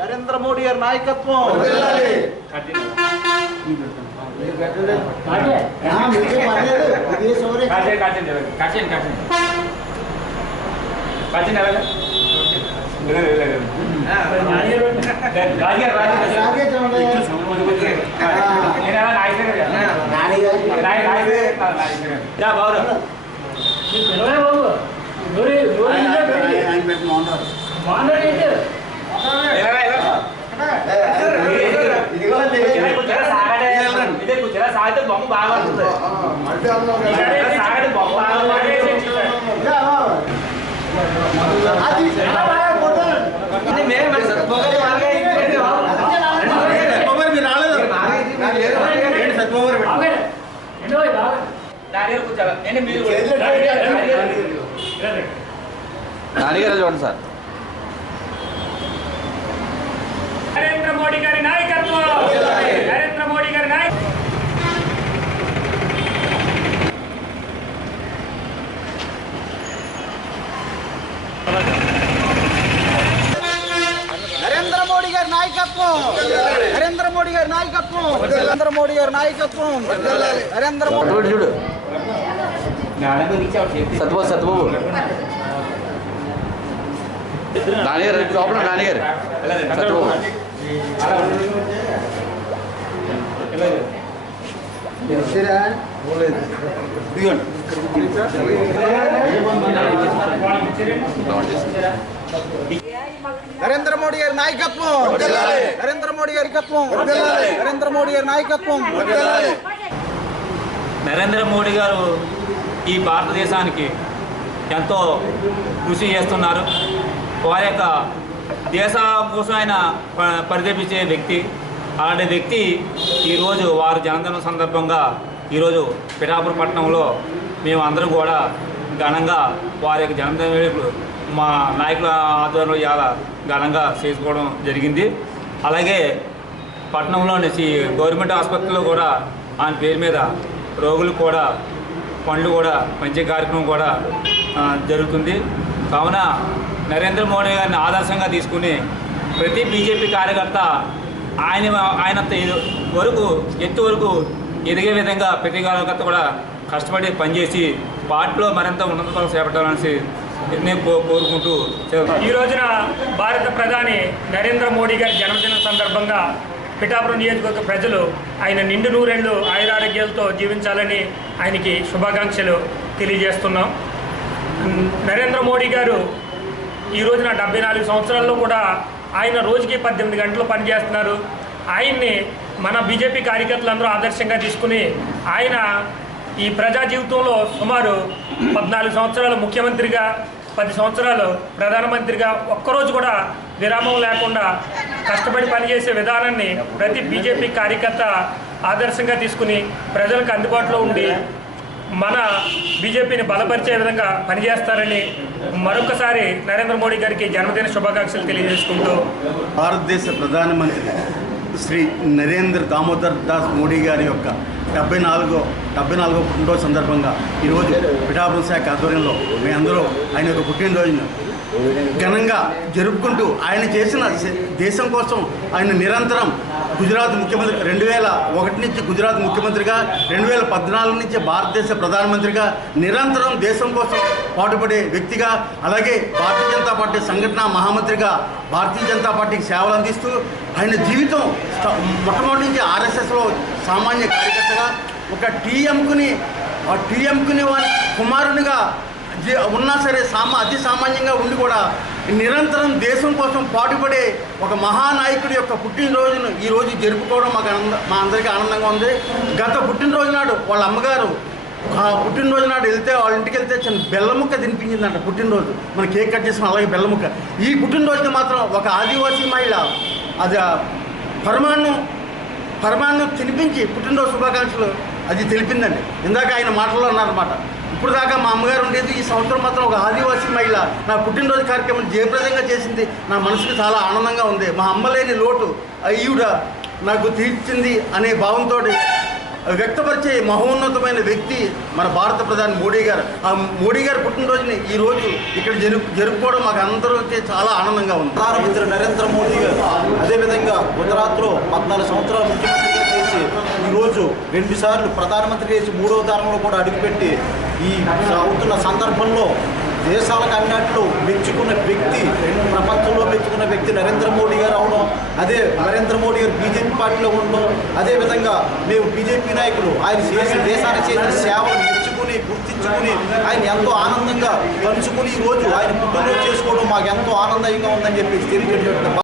నరేంద్ర మోడీ గారి నాయకత్వం సాగితే బొమ్మ బాగా నాన్నగారు చూడండి సార్. నరేంద్ర మోడీ గారి నాయకత్వం, నరేంద్ర మోడీ గారి నాయకత్వం. నరేంద్ర మోడీ గారి నాయకత్వం, నరేంద్ర మోడీ గారి నాయకత్వం, నరేంద్ర మోడీ గారి నాయకత్వం, నరేంద్ర మోడీ చూడు సత్యబాబు సత్యబాబు నాన్నగారు లోపల నాన్నగారు సత్యబాబు నరేంద్ర మోడీ గారి నాయకత్వం, నరేంద్ర మోడీ గారి నాయకత్వం, నరేంద్ర మోడీ గారి నాయకత్వం. నరేంద్ర మోడీ గారు ఈ భారతదేశానికి ఎంతో కృషి చేస్తున్నారు. వారి యొక్క దేశం కోసం ఆయన పరితపించే వ్యక్తి. అలాంటి వ్యక్తి ఈరోజు వారి జన్మదినం సందర్భంగా ఈరోజు పిఠాపురం పట్టణంలో మేము అందరం కూడా ఘనంగా వారి యొక్క జన్మదిన వేడుకలు మా నాయకుల ఆధ్వర్యంలో చాలా ఘనంగా చేసుకోవడం జరిగింది. అలాగే పట్టణంలోని గవర్నమెంట్ ఆసుపత్రిలో కూడా ఆయన పేరు మీద రోగులకు కూడా పండ్లు కూడా పంచే కార్యక్రమం కూడా జరుగుతుంది. కావున నరేంద్ర మోడీ గారిని ఆదర్శంగా తీసుకుని ప్రతి బీజేపీ కార్యకర్త ఆయన ఎత్తు వరకు ఎదిగే విధంగా ప్రతి కార్యకర్త కూడా కష్టపడి పనిచేసి పార్టీలో మరింత ఉన్నత చేపట్టాలని నేను కోరుకుంటూ ఈ రోజున భారత ప్రధాని నరేంద్ర మోడీ గారి జన్మదినం సందర్భంగా పిఠాపురం నియోజకవర్గ ప్రజలు ఆయన నిండు నూరేళ్లు ఆయురారోగ్యాలతో జీవించాలని ఆయనకి శుభాకాంక్షలు తెలియజేస్తున్నాం. నరేంద్ర మోడీ గారు ఈ రోజున 74 సంవత్సరాల్లో కూడా ఆయన రోజుకి 18 గంటలు పనిచేస్తున్నారు. ఆయన్ని మన బీజేపీ కార్యకర్తలందరూ ఆదర్శంగా తీసుకుని ఆయన ఈ ప్రజా జీవితంలో సుమారు 14 సంవత్సరాలు ముఖ్యమంత్రిగా, 10 సంవత్సరాలు ప్రధానమంత్రిగా ఒక్కరోజు కూడా విరామం లేకుండా కష్టపడి పనిచేసే విధానాన్ని ప్రతి బీజేపీ కార్యకర్త ఆదర్శంగా తీసుకుని ప్రజలకు అందుబాటులో ఉండి మన బీజేపీని బలపరిచే విధంగా పనిచేస్తారని మరొకసారి నరేంద్ర మోడీ గారికి జన్మదిన శుభాకాంక్షలు తెలియజేసుకుంటూ భారతదేశ ప్రధానమంత్రి శ్రీ నరేంద్ర దామోదర్ దాస్ మోడీ గారి యొక్క 74వ పుట్టినరోజు సందర్భంగా ఈరోజు పిఠాపురం శాఖ ఆధ్వర్యంలో మేమందరూ ఆయన యొక్క పుట్టినరోజును ఘనంగా జరుపుకుంటూ ఆయన చేసిన దేశం కోసం ఆయన నిరంతరం గుజరాత్ ముఖ్యమంత్రి 2001 నుంచి గుజరాత్ ముఖ్యమంత్రిగా 2014 నుంచి భారతదేశ ప్రధానమంత్రిగా నిరంతరం దేశం కోసం పాటుపడే వ్యక్తిగా, అలాగే భారతీయ జనతా పార్టీ సంఘటన మహామంత్రిగా భారతీయ జనతా పార్టీకి సేవలు అందిస్తూ ఆయన జీవితం మొట్టమొదటి నుంచి ఆర్ఎస్ఎస్లో సామాన్య కార్యకర్తగా ఒక టీఎంకుని వారి కుమారునిగా ఉన్నా సరే అతి సామాన్యంగా ఉండి కూడా నిరంతరం దేశం కోసం పాటుపడే ఒక మహానాయకుడి యొక్క పుట్టినరోజును ఈరోజు జరుపుకోవడం మా అందరికీ ఆనందంగా ఉంది. గత పుట్టినరోజు నాడు వాళ్ళ అమ్మగారు పుట్టినరోజు నాడు వాళ్ళ ఇంటికి వెళ్తే చిన్న బెల్లముక్క తినిపించిందంట. పుట్టినరోజు మనం కేక్ కట్ చేసిన అలాగే బెల్లముక్క. ఈ పుట్టినరోజుని మాత్రం ఒక ఆదివాసీ మహిళ అది పరమాన్నం తినిపించి పుట్టినరోజు శుభాకాంక్షలు అది తెలిపిందండి. ఇందాక ఆయన మాటల్లో అన్నారన్నమాట. ఇప్పుడు దాకా మా అమ్మగారు ఉండేది, ఈ సంవత్సరం మాత్రం ఒక ఆదివాసీ మహిళ నా పుట్టినరోజు కార్యక్రమం జయప్రదంగా చేసింది. నా మనసుకు చాలా ఆనందంగా ఉంది. మా అమ్మ లేని లోటు ఈవిడ నాకు తీర్చింది అనే భావంతో వ్యక్తపరిచే మహోన్నతమైన వ్యక్తి మన భారత ప్రధాని మోడీ గారు. ఆ మోడీ గారి పుట్టినరోజుని ఈరోజు ఇక్కడ జరుపుకోవడం మాకు అందరికీ చాలా ఆనందంగా ఉంది. ప్రధానమంత్రి నరేంద్ర మోడీ గారు అదేవిధంగా గుజరాత్లో 14 సంవత్సరాలు ముఖ్యమంత్రిగా చేసి ఈరోజు 2 సార్లు ప్రధానమంత్రి చేసి 3వ తరంలో కూడా అడుగుపెట్టి ఈ అవుతున్న సందర్భంలో దేశాలకు అన్నట్లు మెచ్చుకున్న వ్యక్తి, ప్రపంచంలో మెచ్చుకున్న వ్యక్తి నరేంద్ర మోడీ గారు అవడం, అదే నరేంద్ర మోడీ గారు బీజేపీ పార్టీలో ఉండడం, అదేవిధంగా మేము బీజేపీ నాయకులు ఆయన చేసి దేశానికి చేసిన సేవలు మెచ్చుకుని గుర్తించుకుని ఆయన ఎంతో ఆనందంగా పంచుకుని ఈరోజు ఆయన పుట్టినరోజు చేసుకోవడం మాకు ఎంతో ఆనందంగా ఉందని చెప్పి తెలియజేయడం.